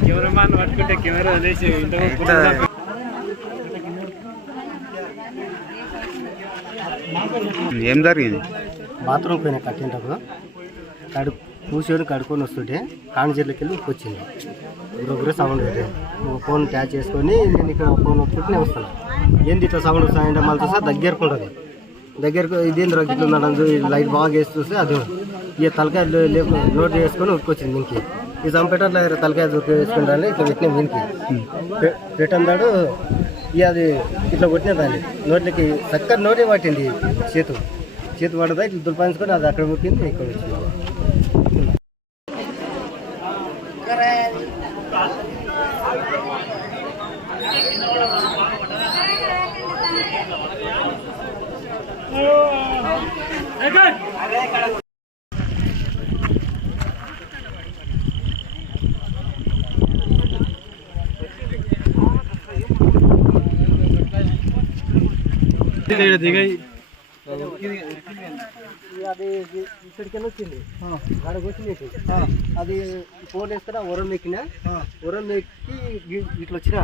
Cameraman పట్టుకుంటే camera ఇంతకు ఏం జరిగింది? బాత్రూమ్ పోయిన కట్టింటప్పుడు కడు కూర్చొని కడుక్కొని వస్తుంటే కాణిచెట్లకి వెళ్ళి ఉప్పు వచ్చింది. గురుగురు సౌండ్ ఫోన్ ట్యాచ్ చేసుకొని నేను ఇక్కడ ఫోన్ ఒప్పుకుంటే నేను వస్తాను. ఏంది ఇట్లా సౌండ్ వస్తాయంటే మళ్ళీ చూస్తే దగ్గరకు ఉంటుంది. దగ్గరకు ఇదేంద్ర ఇట్లా ఉందని లైట్ బాగా వేసి చూస్తే అది. ఇక తలకాయ లోడ్ చేసుకొని ఉట్టుకొచ్చింది దీనికి. ఈ చంపేట తలకాయ దొరికి వేసుకుంటాను ఇట్లా పెట్టిన దీనికి. పెట్టందాడు. ఇక అది ఇట్లా కొట్టిన దాన్ని. నోట్లకి చక్కగా నోటే పట్టింది చేతు. చేతు పడదా? ఇట్లా దుర్పాయించుకొని అది అక్కడ పుట్టింది ఇక్కడ వచ్చింది దిగాయి అది ఇక్కడికి వచ్చింది వచ్చింది అది ఫోన్ వేసుకున్నా ఉరం ఎక్కినా ఉరం ఎక్కి ఇట్లా వచ్చిన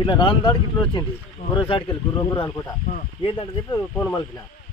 ఇట్లా రాని దాడికి ఇట్లా వచ్చింది. గుర్ర సాడికి వెళ్ళి గుర్రం గుర్ర అనుకుంటా. ఏంటంటే చెప్పి ఫోన్ మలిపిన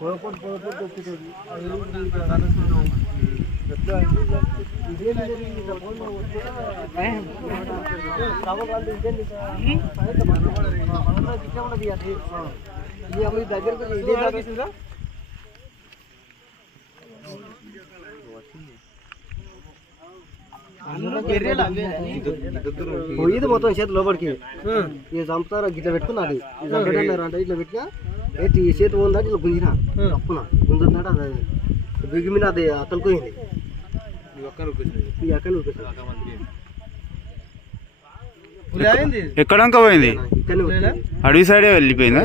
పోకపోతే వచ్చేటోడు. దగ్గరకు ఇదే దాకా పోయేది మొత్తం చేతి లోపలికి. నేను చంపుతారా గిట్ల పెట్టుకున్నది. అంటే ఇట్లా పెట్టినా ఏంటి ఈ చేతి ఉందంటే ఇట్లా గుంజిన? అప్పున గుంజుందంటే అది బిగి మీద అది అతను పోయింది. ఈ అక్కడ ఎక్కడంక పోయింది? అడవి సైడే వెళ్ళిపోయిందా?